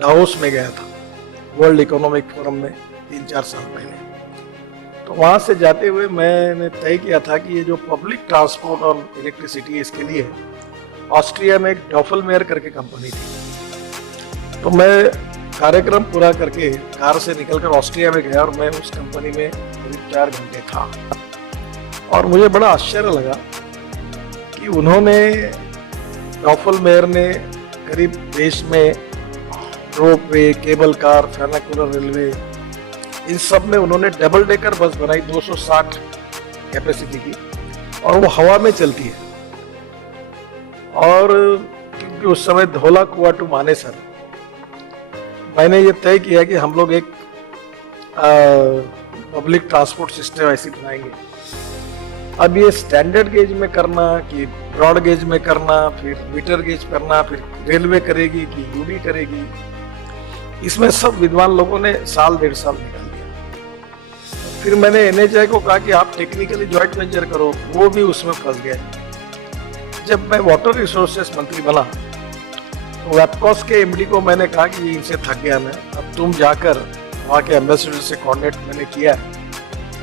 Davos में गया था वर्ल्ड इकोनॉमिक फोरम में 3-4 साल पहले। तो वहाँ से जाते हुए मैंने तय किया था कि ये जो पब्लिक ट्रांसपोर्ट और इलेक्ट्रिसिटी है इसके लिए ऑस्ट्रिया में एक डॉफलमेयर करके कंपनी थी। तो मैं कार्यक्रम पूरा करके कार से निकलकर ऑस्ट्रिया में गया और मैं उस कंपनी में करीब 4 घंटे था। और मुझे बड़ा आश्चर्य लगा कि उन्होंने डॉफलमेयर ने करीब देश में ropeway, cable car, funicular railway, इन सब में उन्होंने डबल डेकर बस बनाई 260 कैपेसिटी की, और वो हवा में चलती है। और क्योंकि उस समय धौला कुआं टू मानेसर, मैंने ये तय किया कि हम लोग एक पब्लिक ट्रांसपोर्ट सिस्टम ऐसी बनाएंगे। अब ये स्टैंडर्ड गेज में करना कि ब्रॉड गेज में करना, फिर मीटर गेज करना, फिर रेलवे करेगी कि यूडी करेगी, इसमें सब विद्वान लोगों ने साल 1.5 साल निकाल दिया। फिर मैंने एनएचआई को कहा कि आप टेक्निकली जॉइंट वेंचर करो, वो भी उसमें फंस गए। जब मैं वाटर रिसोर्सेस मंत्री बना तो वेपकॉस के एमडी को मैंने कहा कि ये इनसे थक गया मैं, अब तुम जाकर वहाँ के एम्बेसडर से कॉन्टेक्ट मैंने किया है,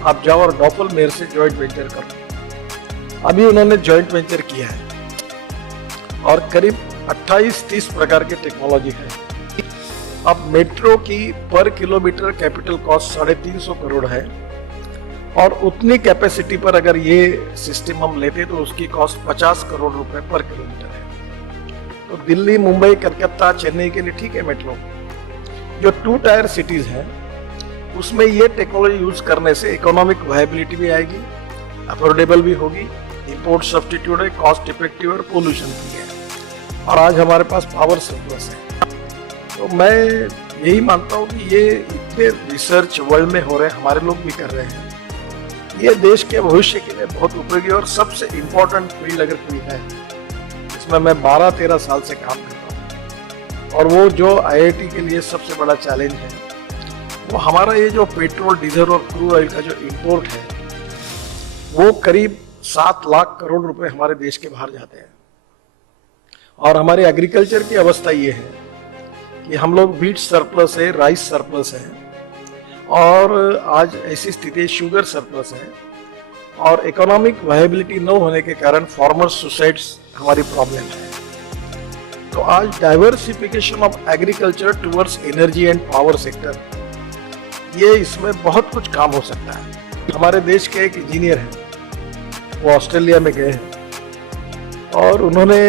आप जाओ और डॉफलमेयर से जॉइंट वेंचर करो। अभी उन्होंने जॉइंट वेंचर किया है और करीब 28-30 प्रकार की टेक्नोलॉजी है। अब मेट्रो की पर किलोमीटर कैपिटल कॉस्ट 350 करोड़ है, और उतनी कैपेसिटी पर अगर ये सिस्टम हम लेते तो उसकी कॉस्ट 50 करोड़ रुपए पर किलोमीटर है। तो दिल्ली, मुंबई, कलकत्ता, चेन्नई के लिए ठीक है मेट्रो। जो 2 टायर सिटीज है उसमें ये टेक्नोलॉजी यूज करने से इकोनॉमिक वायबिलिटी भी आएगी, अफोर्डेबल भी होगी, इंपोर्ट सब्स्टिट्यूट है, कॉस्ट इफेक्टिव और पोल्यूशन फ्री है, और आज हमारे पास पावर सरप्लस है। तो मैं यही मानता हूँ कि ये इतने रिसर्च वर्ल्ड में हो रहे हैं, हमारे लोग भी कर रहे हैं, ये देश के भविष्य के लिए बहुत उपयोगी और सबसे इम्पोर्टेंट फील्ड अगर कोई है इसमें मैं 12-13 साल से काम करता हूँ। और वो जो आईआईटी के लिए सबसे बड़ा चैलेंज है वो हमारा ये जो पेट्रोल, डीजल और क्रूड ऑयल का जो इंपोर्ट है वो करीब 7 लाख करोड़ रुपए हमारे देश के बाहर जाते हैं। और हमारे एग्रीकल्चर की अवस्था ये है कि हम लोग व्हीट सरप्लस है, राइस सरप्लस है, और आज ऐसी स्थिति शुगर सरप्लस है, और इकोनॉमिक वायबिलिटी न होने के कारण फार्मर सुसाइड्स हमारी प्रॉब्लम है। तो आज diversification of agriculture towards energy and power sector, ये इसमें बहुत कुछ काम हो सकता है। हमारे देश के एक इंजीनियर हैं, वो ऑस्ट्रेलिया में गए हैं और उन्होंने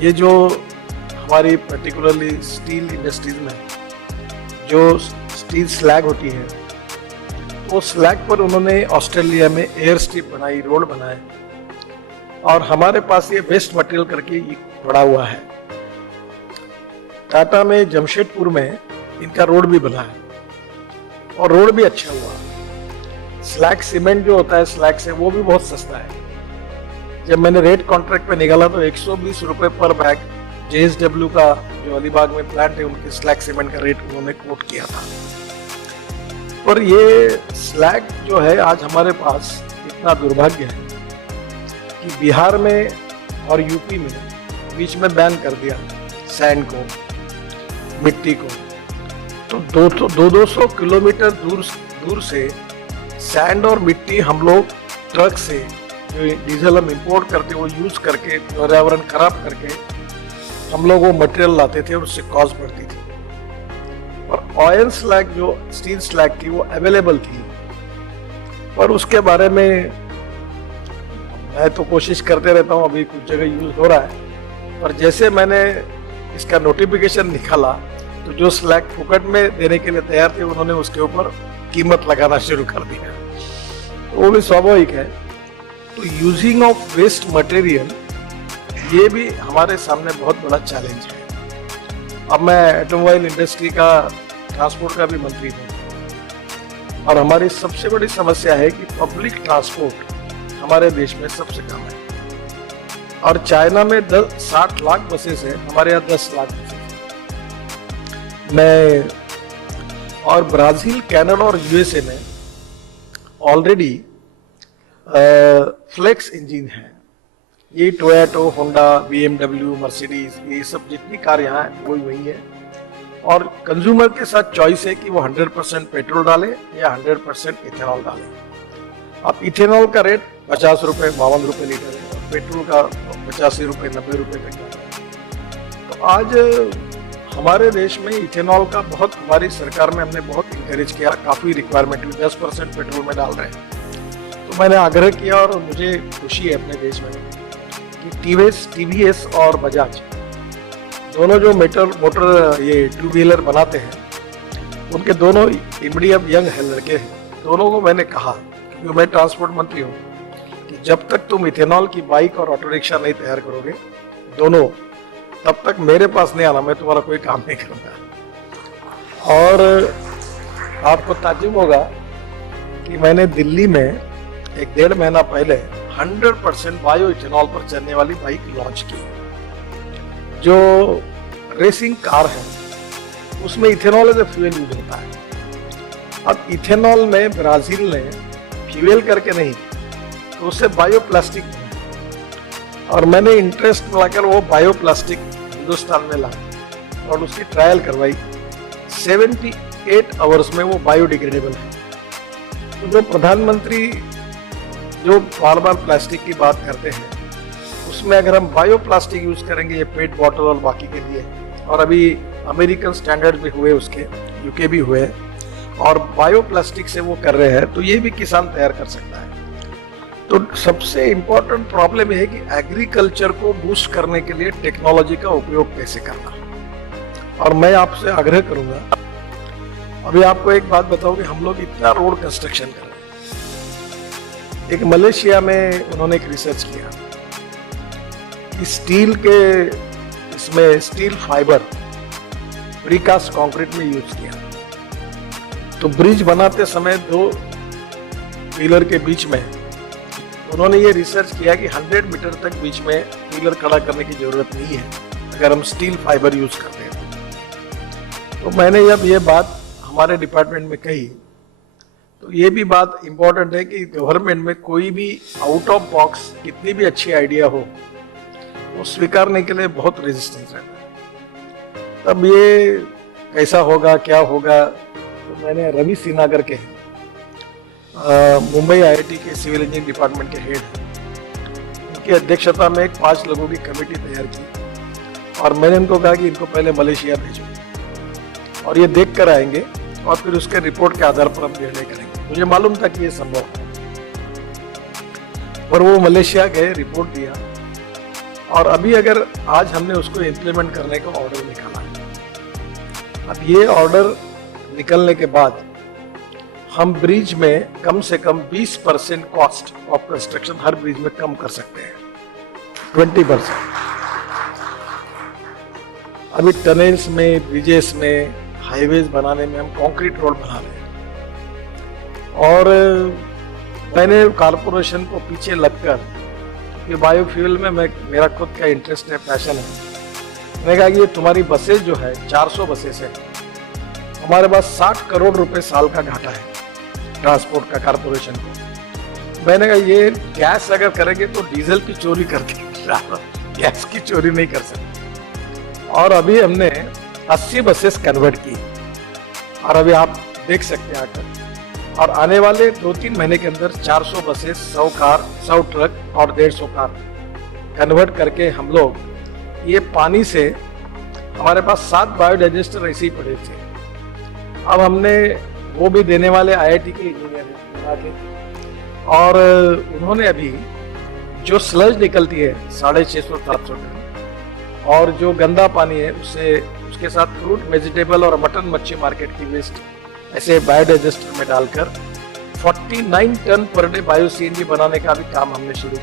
ये जो हमारी पर्टिकुलरली स्टील इंडस्ट्रीज में जो स्टील स्लैग होती है, वो स्लैग पर उन्होंने ऑस्ट्रेलिया में एयर स्ट्रिप बनाई, रोड बनाए, और हमारे पास ये वेस्ट मटेरियल करके पड़ा हुआ है। टाटा में जमशेदपुर में इनका रोड भी बना है और रोड भी अच्छा हुआ। स्लैग सीमेंट जो होता है स्लैग से, वो भी बहुत सस्ता है। जब मैंने रेट कॉन्ट्रैक्ट पे निकाला तो 120 रुपए पर बैग JSW का जो अलीबाग में प्लांट है उनके स्लैग सीमेंट का रेट उन्होंने कोट किया था। पर ये स्लैग जो है आज हमारे पास इतना दुर्भाग्य है कि बिहार में और यूपी में बीच में बैन कर दिया सैंड को, मिट्टी को। तो 200 किलोमीटर दूर से सैंड और मिट्टी हम लोग ट्रक से जो डीजल हम इंपोर्ट करते वो यूज करके पर्यावरण खराब करके हम लोग वो मटेरियल लाते थे और उससे कॉस्ट बढ़ती थी। और ऑयल स्लैग जो स्टील स्लैग थी वो अवेलेबल थी, पर उसके बारे में मैं तो कोशिश करते रहता हूँ, अभी कुछ जगह यूज हो रहा है, पर जैसे मैंने इसका नोटिफिकेशन निकाला तो जो स्लैग फुकट में देने के लिए तैयार थे उन्होंने उसके ऊपर कीमत लगाना शुरू कर दिया। तो वो भी स्वाभाविक है। तो यूजिंग ऑफ वेस्ट मटेरियल ये भी हमारे सामने बहुत बड़ा चैलेंज है। अब मैं ऑटोमोबाइल इंडस्ट्री का, ट्रांसपोर्ट का भी मंत्री हूँ, और हमारी सबसे बड़ी समस्या है कि पब्लिक ट्रांसपोर्ट हमारे देश में सबसे कम है। और चाइना में 60 लाख बसेस है, हमारे यहाँ 10 लाख बसेस है। मैं और ब्राजील, कनाडा और यूएसए में ऑलरेडी फ्लेक्स इंजन है। ये टोयोटा, होंडा, BMW, मर्सिडीज, ये सब जितनी कार यहाँ है वही है। और कंज्यूमर के साथ चॉइस है कि वो 100% पेट्रोल डाले या 100% इथेनॉल डाले। अब इथेनॉल का रेट 50 रुपये 52 रुपये लीटर है और पेट्रोल का 85 रुपये 90 रुपये तक जाता है। तो आज हमारे देश में इथेनॉल का बहुत, हमारी सरकार में हमने बहुत इंकरेज किया, काफ़ी रिक्वायरमेंट 10% पेट्रोल में डाल रहे हैं। तो मैंने आग्रह किया और मुझे खुशी है अपने देश में कि टीवीएस और बजाज दोनों जो मोटर ये टू व्हीलर बनाते हैं, उनके दोनों मीडियम यंग है लड़के हैं। दोनों को मैंने कहा, क्योंकि मैं ट्रांसपोर्ट मंत्री हूँ, कि जब तक तुम इथेनॉल की बाइक और ऑटो रिक्शा नहीं तैयार करोगे दोनों, तब तक मेरे पास नहीं आना, मैं तुम्हारा कोई काम नहीं करूँगा। और आपको ताज्जुब होगा कि मैंने दिल्ली में 1-1.5 महीना पहले 100% बायो इथेनॉल पर चलने वाली बाइक लॉन्च की। जो रेसिंग कार है उसमें ethanol as a fuel use होता है। अब इथेनॉल में ब्राजील ने फ्यूल करके नहीं, तो उससे बायोप्लास्टिक, और मैंने इंटरेस्ट लाकर वो बायोप्लास्टिक हिंदुस्तान में ला और उसकी ट्रायल करवाई। 78 आवर्स में वो बायोडिग्रेडेबल है। तो जो प्रधानमंत्री जो बार बार प्लास्टिक की बात करते हैं, उसमें अगर हम बायोप्लास्टिक यूज करेंगे, ये पेट बॉटल और बाकी के लिए, और अभी अमेरिकन स्टैंडर्ड भी हुए उसके, यूके भी हुए, और बायोप्लास्टिक से वो कर रहे हैं, तो ये भी किसान तैयार कर सकता है। तो सबसे इम्पोर्टेंट प्रॉब्लम ये है कि एग्रीकल्चर को बूस्ट करने के लिए टेक्नोलॉजी का उपयोग कैसे करना। और मैं आपसे आग्रह करूंगा, अभी आपको एक बात बताऊं कि हम लोग इतना रोड कंस्ट्रक्शन कर रहे हैं। एक मलेशिया में उन्होंने एक रिसर्च किया, स्टील के इसमें स्टील फाइबर प्रीकास्ट कंक्रीट में यूज किया। तो ब्रिज बनाते समय 2 पिलर के बीच में उन्होंने ये रिसर्च किया कि 100 मीटर तक बीच में पिलर खड़ा करने की जरूरत नहीं है अगर हम स्टील फाइबर यूज करते हैं। तो मैंने जब ये बात हमारे डिपार्टमेंट में कही, तो ये भी बात इंपॉर्टेंट है कि गवर्नमेंट में कोई भी आउट ऑफ बॉक्स कितनी भी अच्छी आइडिया हो, वो स्वीकारने के लिए बहुत रेजिस्टेंस रहता है। तब ये कैसा होगा, क्या होगा, तो मैंने रवि सिन्हा करके मुंबई आईआईटी के सिविल इंजीनियरिंग डिपार्टमेंट के हेड, उनकी अध्यक्षता में एक 5 लोगों की कमेटी तैयार की और मैंने उनको कहा कि इनको पहले मलेशिया भेजो और ये देख कर आएंगे और फिर उसके रिपोर्ट के आधार पर हम निर्णय करेंगे। मुझे मालूम था कि ये संभव है, पर वो मलेशिया गए, रिपोर्ट दिया, और अभी अगर आज हमने उसको इम्प्लीमेंट करने का ऑर्डर निकाला। अब ये ऑर्डर निकलने के बाद हम ब्रिज में कम से कम 20% cost of construction her bridge में कम कर सकते हैं, 20%। अभी टनल्स में, ब्रिजेस में, हाईवेज बनाने में हम कंक्रीट रोड बना रहे हैं। और मैंने कॉर्पोरेशन को पीछे लगकर, कि बायोफ्यूल में मेरा खुद का इंटरेस्ट है, पैशन है, मैंने कहा कि ये तुम्हारी बसेस जो है 400 बसेस है, हमारे पास 60 करोड़ रुपए साल का घाटा है ट्रांसपोर्ट का कॉर्पोरेशन को। मैंने कहा ये गैस अगर करेंगे तो डीजल की चोरी करके गैस की चोरी नहीं कर सकते। और अभी हमने 80 बसेस कन्वर्ट की और अभी आप देख सकते हैं आकर, और आने वाले 2-3 महीने के अंदर 400 बसेस, 100 कार, 100 ट्रक और 150 कार कन्वर्ट करके हम लोग, ये पानी से, हमारे पास 7 बायोडाइजेस्टर ऐसे ही पड़े थे, अब हमने वो भी देने वाले आईआईटी के इंजीनियर हैं, और उन्होंने अभी जो स्लज निकलती है 650-700 टन, और जो गंदा पानी है उससे, उसके साथ फ्रूट, वेजिटेबल और मटन मच्छी मार्केट की वेस्ट ऐसे बायोडाइजेस्टर में डालकर 49 ton per day bio CNG बनाने का भी काम हमने शुरू किया।